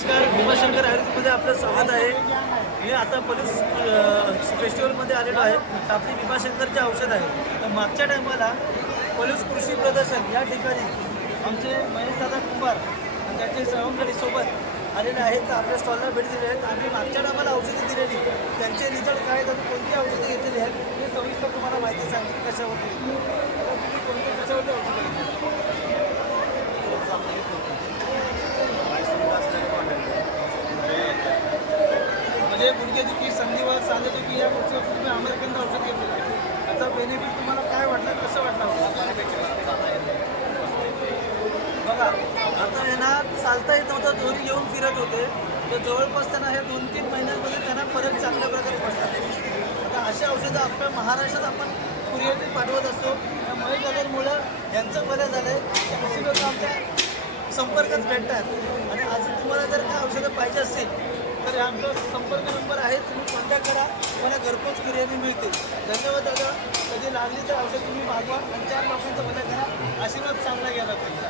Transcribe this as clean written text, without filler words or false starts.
नमस्कार, भीमाशंकर आयुर्वेदमध्ये आपलं स्वागत आहे. मी आता पोलीस फेस्टिवलमध्ये आलेलो आहे. तर आपली भीमाशंकरचे औषध आहे. तर मागच्या टायमाला पोलीस कृषी प्रदर्शन या ठिकाणी आमचे महेशदादा कुंभार आणि त्यांचे सवंगडी सोबत आलेले आहेत. तर आपल्या स्टॉलला भेट दिली आहेत. आम्ही मागच्या टायमाला औषधं दिलेली, त्यांचे रिझल्ट काय आहेत, कोणती औषधं घेतलेली आहेत हे सविस्तर तुम्हाला माहिती सांगतील कशावरती. तर तुम्ही कोणत्या कशावरती औषधं घेतली? म्हणजे गुडघेदुखी, संधिवात, सांधेदुखी या गोष्टीवर तुम्ही अमेरिकन औषध घेतलेलं आहे. त्याचा बेनिफिट तुम्हाला काय वाटलं, कसं वाटलं? बघा, आता यांना चालता येत नव्हतं, दोरी घेऊन फिरत होते. तर जवळपास त्यांना हे 2-3 महिन्यांमध्ये त्यांना फरक चांगल्या प्रकारे पडला. आता अशी औषधं आपल्या महाराष्ट्रात आपण कुरिअरने पाठवत असतो. त्या महेश दादांमुळं यांचं बरं झालं आहे. अशी लोकं आमच्या संपर्कात भेटतात. आणि अजून तुम्हाला जर काय औषधं पाहिजे असतील तर आमचा संपर्क नंबर आहे, तुम्ही कॉन्टॅक्ट करा, तुम्हाला घरपोच कुरिअरने मिळतील. धन्यवाद दादा. कधी लागली तर औषध तुम्ही मागवा आणि 4 लोकांचं भलं करा. आशीर्वाद चांगला घ्यायला पाहिजे.